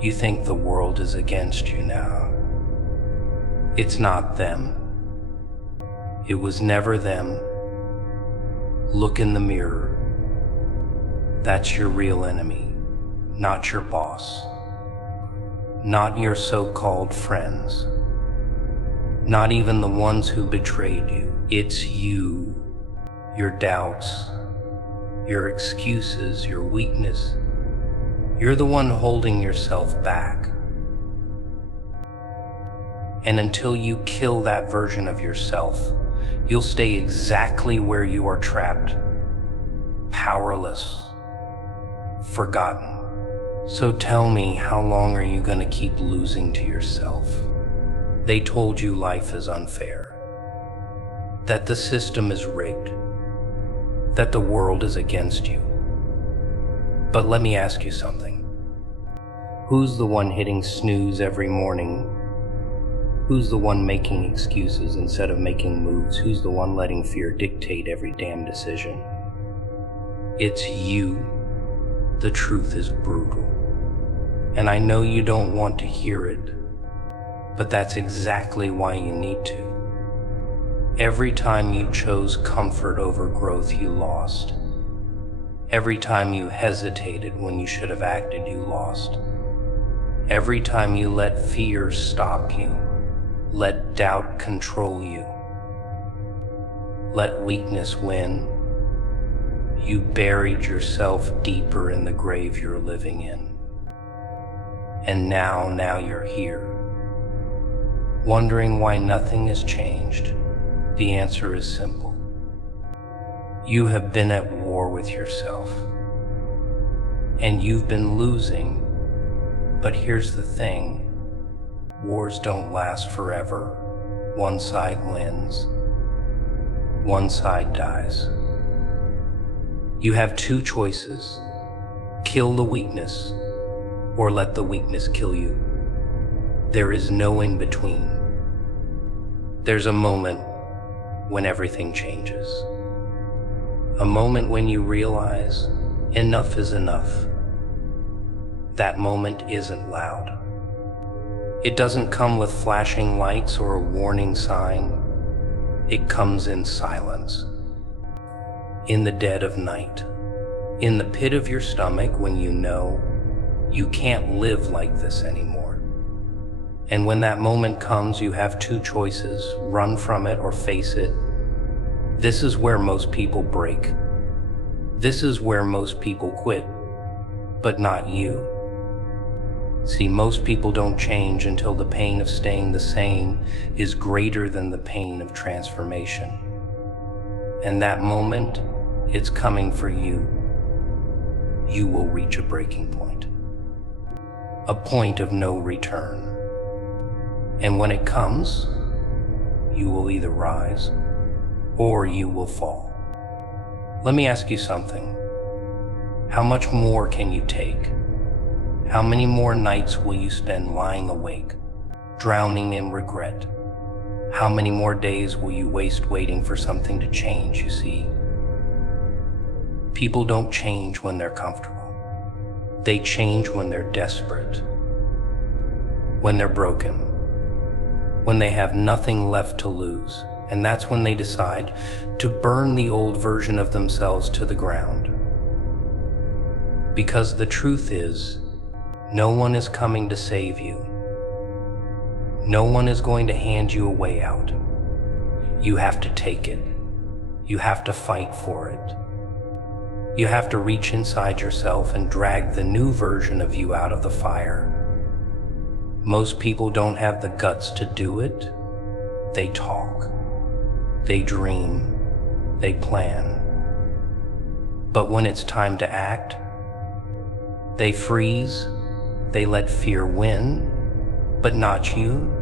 You think the world is against you now. It's not them. It was never them. Look in the mirror. That's your real enemy, not your boss, not your so-called friends, not even the ones who betrayed you. It's you, your doubts, your excuses, your weakness. You're the one holding yourself back. And until you kill that version of yourself, you'll stay exactly where you are trapped, powerless, forgotten. So tell me, how long are you going to keep losing to yourself? They told you life is unfair, that the system is rigged, that the world is against you. But let me ask you something. Who's the one hitting snooze every morning? Who's the one making excuses instead of making moves? Who's the one letting fear dictate every damn decision? It's you. The truth is brutal. And I know you don't want to hear it, but that's exactly why you need to. Every time you chose comfort over growth, you lost. Every time you hesitated when you should have acted, you lost. Every time you let fear stop you, let doubt control you, let weakness win, you buried yourself deeper in the grave you're living in. And now you're here, wondering why nothing has changed. The answer is simple. You have been at war with yourself, and you've been losing. But here's the thing. Wars don't last forever. One side wins. One side dies. You have two choices. Kill the weakness, or let the weakness kill you. There is no in between. There's a moment when everything changes. A moment when you realize enough is enough. That moment isn't loud. It doesn't come with flashing lights or a warning sign. It comes in silence. In the dead of night. In the pit of your stomach, when you know you can't live like this anymore. And when that moment comes, you have two choices: run from it or face it. This is where most people break. This is where most people quit, but not you. See, most people don't change until the pain of staying the same is greater than the pain of transformation. And that moment, it's coming for you. You will reach a breaking point. A point of no return. And when it comes, you will either rise or you will fall. Let me ask you something. How much more can you take? How many more nights will you spend lying awake, drowning in regret? How many more days will you waste waiting for something to change? You see, people don't change when they're comfortable. They change when they're desperate, when they're broken, when they have nothing left to lose. And that's when they decide to burn the old version of themselves to the ground. Because the truth is, no one is coming to save you. No one is going to hand you a way out. You have to take it. You have to fight for it. You have to reach inside yourself and drag the new version of you out of the fire. Most people don't have the guts to do it. They talk. They dream. They plan. But when it's time to act, they freeze. They let fear win, but not you,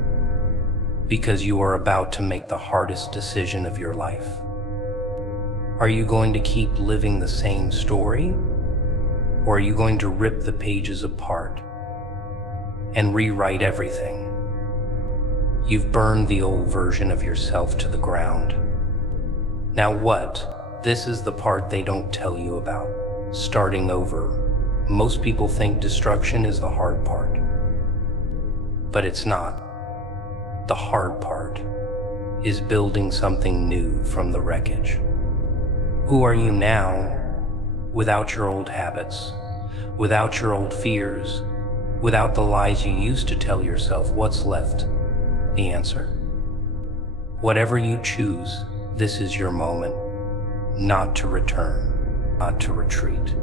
because you are about to make the hardest decision of your life. Are you going to keep living the same story, or are you going to rip the pages apart and rewrite everything? You've burned the old version of yourself to the ground. Now what? This is the part they don't tell you about. Starting over. Most people think destruction is the hard part. But it's not. The hard part is building something new from the wreckage. Who are you now without your old habits, without your old fears, without the lies you used to tell yourself? What's left? The answer. Whatever you choose, this is your moment, not to return, not to retreat,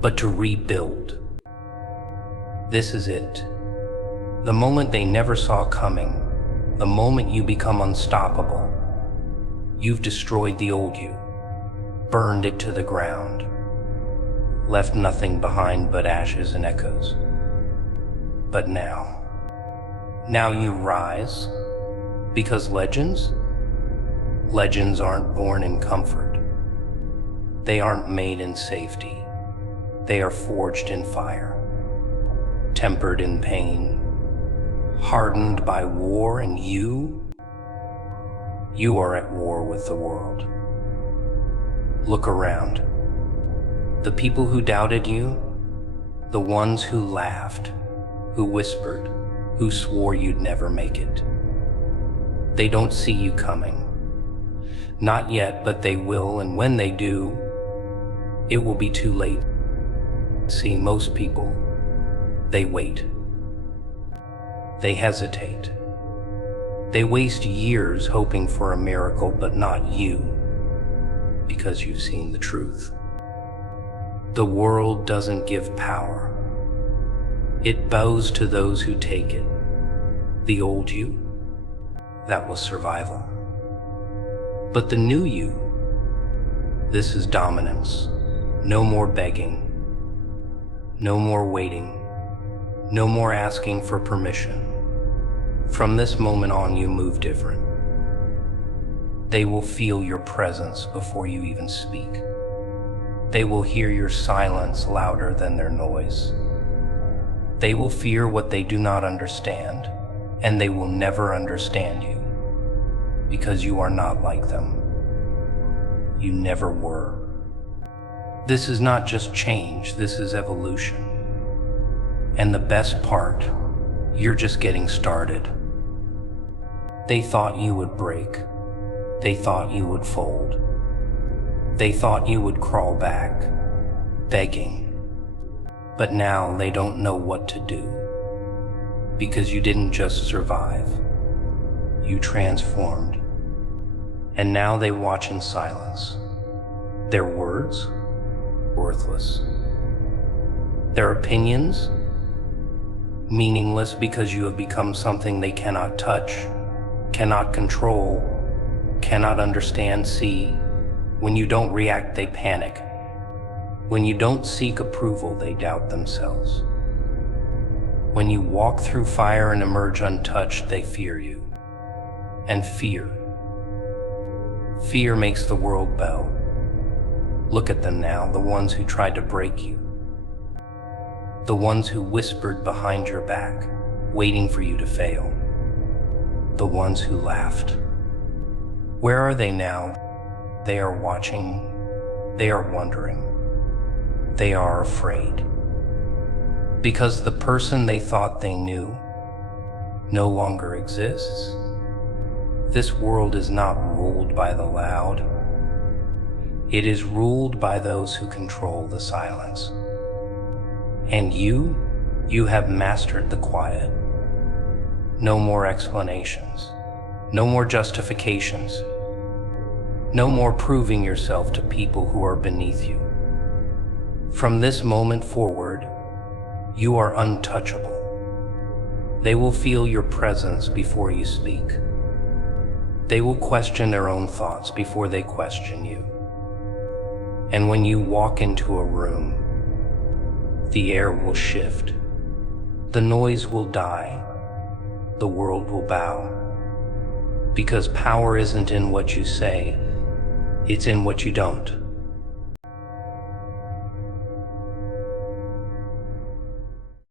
but to rebuild. This is it. The moment they never saw coming, the moment you become unstoppable. You've destroyed the old you, burned it to the ground, left nothing behind but ashes and echoes. But now you rise, because legends aren't born in comfort. They aren't made in safety. They are forged in fire, tempered in pain, hardened by war, and you are at war with the world. Look around. The people who doubted you, the ones who laughed, who whispered, who swore you'd never make it. They don't see you coming. Not yet, but they will, and when they do, it will be too late. See, most people, they wait. They hesitate. They waste years hoping for a miracle, but not you, because you've seen the truth. The world doesn't give power. It bows to those who take it. The old you, that was survival. But the new you, this is dominance. No more begging. No more waiting. No more asking for permission. From this moment on, you move different. They will feel your presence before you even speak. They will hear your silence louder than their noise. They will fear what they do not understand, and they will never understand you, because you are not like them. You never were. This is not just change, this is evolution. And the best part, you're just getting started. They thought you would break. They thought you would fold. They thought you would crawl back, begging. But now they don't know what to do, because you didn't just survive. You transformed. And now they watch in silence. Their words, worthless. Their opinions, meaningless, because you have become something they cannot touch, cannot control, cannot understand. See, when you don't react, they panic. When you don't seek approval, they doubt themselves. When you walk through fire and emerge untouched, they fear you. And fear makes the world bow. Look at them now, the ones who tried to break you. The ones who whispered behind your back, waiting for you to fail. The ones who laughed. Where are they now? They are watching. They are wondering. They are afraid. Because the person they thought they knew no longer exists. This world is not ruled by the loud. It is ruled by those who control the silence. And you have mastered the quiet. No more explanations. No more justifications. No more proving yourself to people who are beneath you. From this moment forward, you are untouchable. They will feel your presence before you speak. They will question their own thoughts before they question you. And when you walk into a room, the air will shift. The noise will die. The world will bow. Because power isn't in what you say, it's in what you don't.